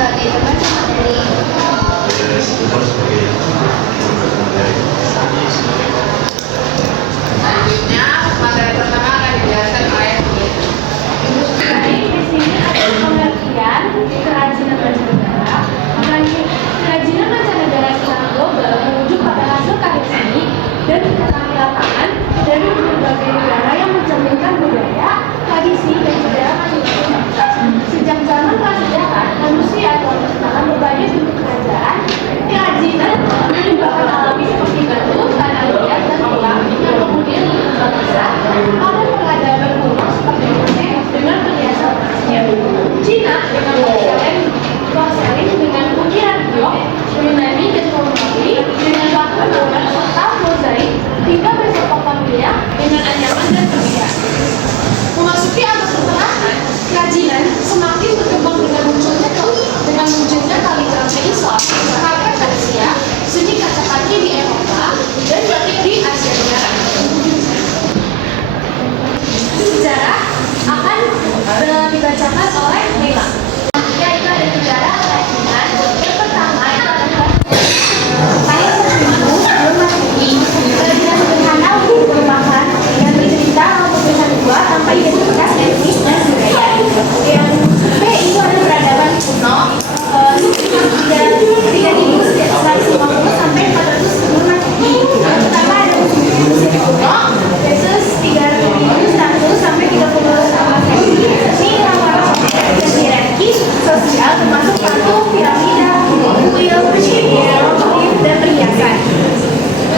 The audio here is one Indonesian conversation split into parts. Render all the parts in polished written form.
sebagai pembaca materi. Selanjutnya, materi pertama akan dijelaskan oleh Baik, di sini ada pengertian kerajinan mancanegara. Kerajinan mancanegara secara global merujuk pada hasil karya seni dan keterampilan dari berbagai negara yang mencerminkan budaya, tradisi, dan sejarah masing-masing bangsa. Sejak zaman prasejarah, manusia telah menciptakan berbagai bentuk kerajaan. Kerajinan menyumbangkan alami seperti batu, tanah liat, dan tulang yang kemudian berkembang besar pada peradaban kuno seperti Mesir dengan perhiasan Asia, Cina dengan porselin dengan ukiran giok, Yunani dan Romawi dengan bahan bangunan serta mozaik, hingga Mesopotamia dengan anyaman dan perhiasan. Memasuki abad pertengahan, kerajinan semakin berkembang dengan munculnya kaligrafi Islam, karpet Persia, seni kaca kaki di Eropa, dan batik di Asia Tenggara. Sejarah akan dibacakan oleh Leila. Yaitu ada sejarah kerajinan. Yang pertama itu adalah tahun 1000 sebelum Masehi. Kerajinan sederhana merupakan yang bercerita lukisan gua tanpa identitas etnis dan budaya. Yang B itu ada peradaban kuno. 3150 sampai 400 sebelum Masehi. Yang pertama ada Mesir kuno, yaitu 3100 sampai 30 sebelum Masehi. Ini rawan hierarki sosial termasuk patung, piramida, kuil, hieroglif, dan perhiasan.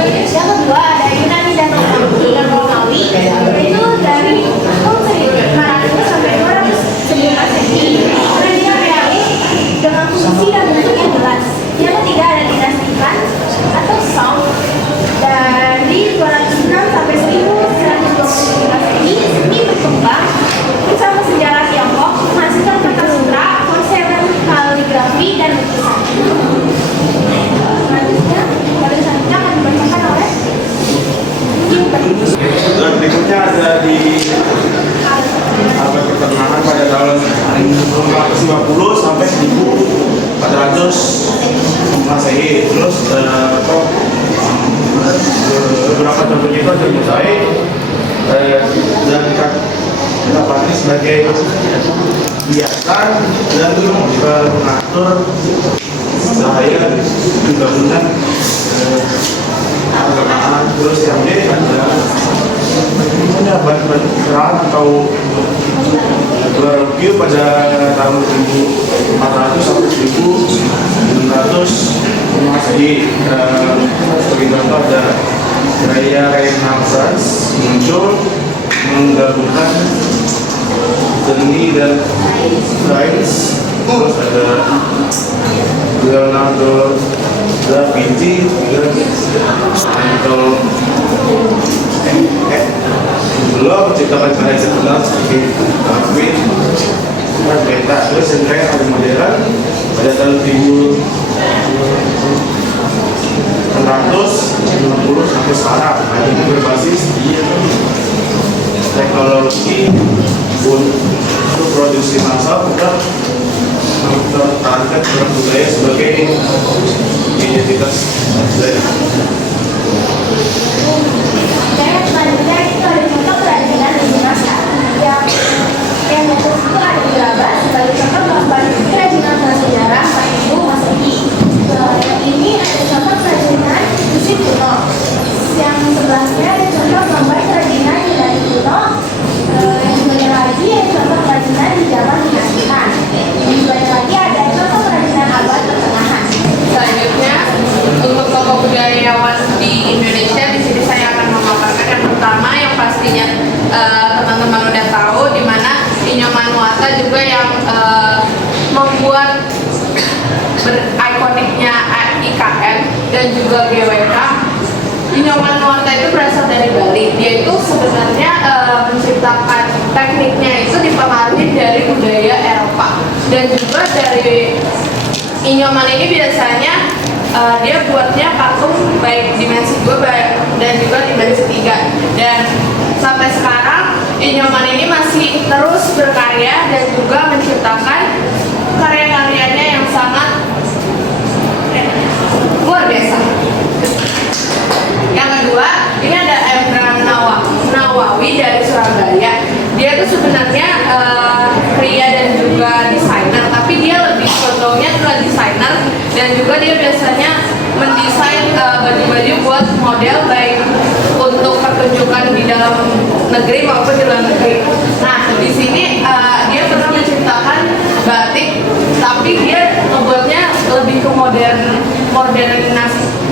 Yang kedua ada Yunani dan Romawi, yaitu dari tahun 1500 sampai 200 sebelum Masehi. Kerajinan realis dengan fungsi dan bentuk yang jelas. Yang ketiga ada dinasti Han atau Song dari 206 sampai 1120 Masehi. Ini berkembang bersama sejarah Tiongkok, menghasilkan kata sutra, porselin, kaligrafi, dan lukisan. Selanjutnya akan dibacakan oleh Dan berikutnya ada di abad pertengahan pada tahun 1450 sampai 1400 Masehi. Terus beberapa contohnya itu ada mozaik dan didapati sebagai hiasan dan mengatur cahaya bangunan perkenaan. Terus yang ini ada bahan keran atau berview pada tahun 1400 sampai 1600 Masehi. Sebagai contoh ada gaya Renaissance muncul menggabungkan seni dan sains. Terus ada Leonardo da Vinci dan belum menciptakan karya terkenal seperti Darwin dan Beta. Terus yang terakhir ada modern pada tahun 1660 sampai sekarang. Nah, ini berbasis di teknologi untuk produksi massal tetap mempertahankan produk budaya sebagai identitas budaya. Dan selanjutnya itu ada contoh kerajinan di Indonesia. Yang itu ada di Labas sebagai contoh gambar kerajinan prasejarah 4000 Masehi. Yang ini ada contoh kerajinan Mesir kuno. Yang sebelahnya ada contoh gambar kerajinan Yunani kuno. Yang sebelahnya lagi ada contoh kerajinan di zaman dinasti Han. Yang sebelahnya lagi ada contoh kerajinan abad pertengahan. Selanjutnya, untuk tokoh budayawan di Indonesia, di sini saya akan memaparkan yang pertama yang pastinya teman-teman udah tahu, di mana Inyoman Nuarta juga yang membuat ikoniknya IKN dan juga GWK. Inyoman Nuarta itu berasal dari Bali. Dia itu sebenarnya menciptakan tekniknya itu dipengaruhi dari budaya Eropa, dan juga dari Inyoman ini biasanya dia buatnya patung baik dimensi 2 dan juga dimensi 3. Dan sampai sekarang Inyoman ini masih terus berkarya dan juga menciptakan karya-karyanya yang Dan juga dia biasanya mendesain baju-baju buat model baik untuk pertunjukan di dalam negeri maupun di luar negeri. Nah, di sini dia pernah menciptakan batik, tapi dia membuatnya lebih ke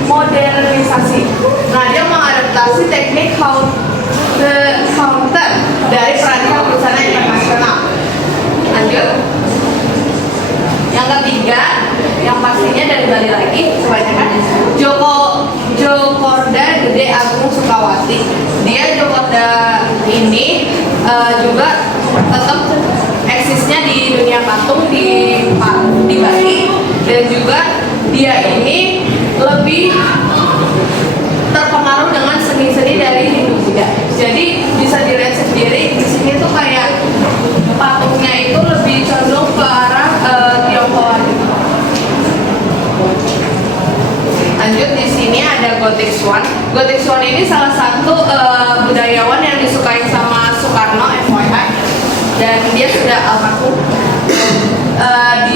modernisasi. Nah, dia mengadaptasi teknik counter dari perancang busana internasional. Lanjut. Yang ketiga, yang pastinya dari Bali lagi, kebanyakan Djokorda Gede Agung Sukawati. Dia Djokorda ini juga tetap eksisnya di dunia patung di Bali, dan juga dia ini lebih terpengaruh dengan seni-seni dari Hindu Buddha. Jadi bisa dilihat sendiri di sini tuh kayak patungnya itu lebih condong ke arah Tionghoa. Lanjut, di sini ada Gothic Swan. Gothic Swan ini salah satu budayawan yang disukai sama Soekarno, FYI, dan dia sudah almarhum.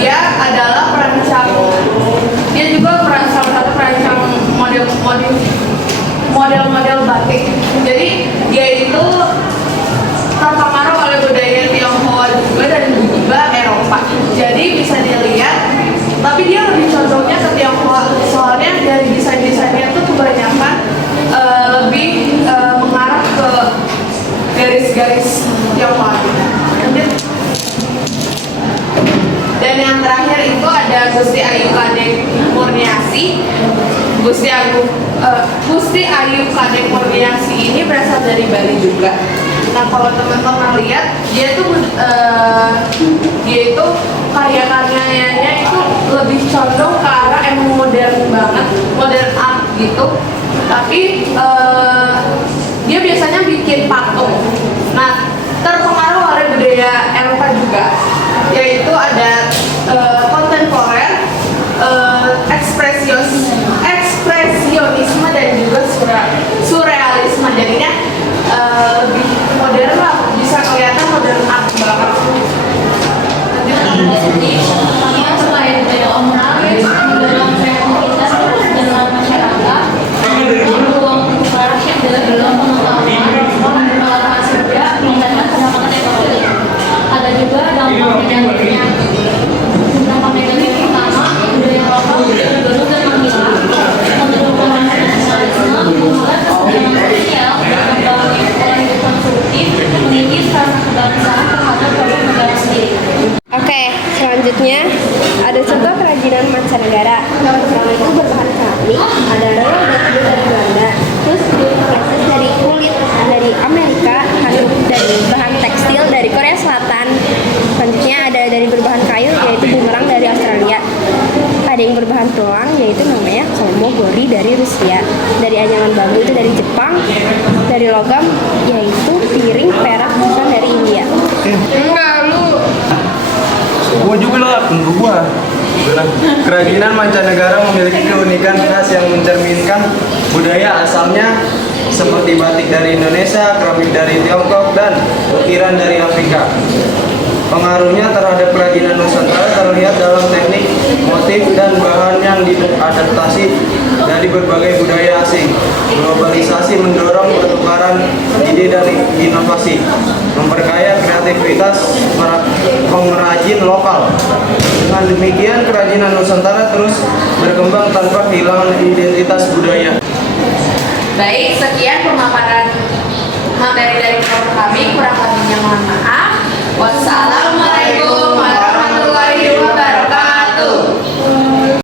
Dia adalah perancang. Dia juga salah satu perancang model-model batik. Jadi dia itu terpengaruh oleh budaya Tionghoa juga dan juga Eropa. Jadi bisa dilihat, tapi dia lebih condongnya ke Tionghoa. Soalnya dari desain-desainnya tuh kebanyakan lebih mengarah ke garis-garis Tionghoa. Dan yang terakhir itu ada Gusti Ayu Kadek Murniasi. Gusti Ayu Kadek Murniasi ini berasal dari Bali juga. Nah, kalau teman-teman lihat, dia itu karya-karyanya itu lebih condong ke arah emang modern banget, modern art gitu. Tapi dia biasanya bikin patung. Nah, terpengaruh oleh budaya Eropa juga, yaitu ada kontemporer, ekspresionisme dan juga surrealisme. Jadinya lebih modern lah, bisa kelihatan modern art banget. Iya, selain budaya orang dalam kreativitas dalam masyarakat, ruang untuk para chef dalam pengetahuan saja meningkatkan pendapatan ekonomi. Ada juga dampak negatifnya. Dampak negatif pertama, budaya lokal tergerus dan menghilang, menurunkan nasionalisme, memulai kesenjangan sosial, membangun pola hidup konsumtif, meninggi rasa kebangsaan terhadap produk negara sendiri. Oke, selanjutnya ada contoh kerajinan mancanegara. Pertama itu berbahan keramik, ada royal batu dari Belanda, terus proses dari kulit dari Amerika, handuk dari bahan tekstil dari Korea Selatan. Selanjutnya ada dari berbahan kayu, yaitu bumerang dari Australia. Ada yang berbahan tulang, yaitu namanya kolmogori dari Rusia. Dari anyaman bambu itu dari Jepang. Dari logam, yaitu piring perak bukan dari India. Enggak, lu. Gua juga lah, tunggu gua. Kerajinan mancanegara memiliki keunikan khas yang mencerminkan budaya asalnya, seperti batik dari Indonesia, keramik dari Tiongkok, dan ukiran dari Afrika. Pengaruhnya terhadap kerajinan Nusantara terlihat dalam teknik, motif, dan bahan yang diadaptasi dari berbagai budaya asing. Globalisasi mendorong pertukaran ide dan inovasi, memperkaya kreativitas pengrajin lokal. Dengan demikian, kerajinan Nusantara terus berkembang tanpa kehilangan identitas budaya. Baik, sekian pemaparan materi dari kelompok kami. Kurang lebihnya mohon maaf. Wassalamualaikum